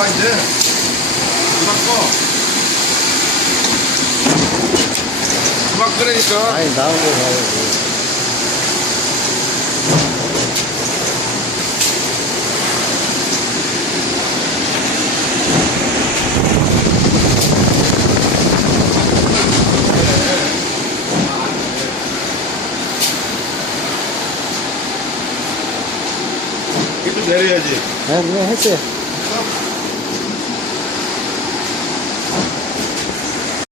봐, 이제. 그만 꺼. 그만 끄라니까. 아니, 나온 거 봐야지. 이거 좀 내려야지. 네, 그냥 했어요.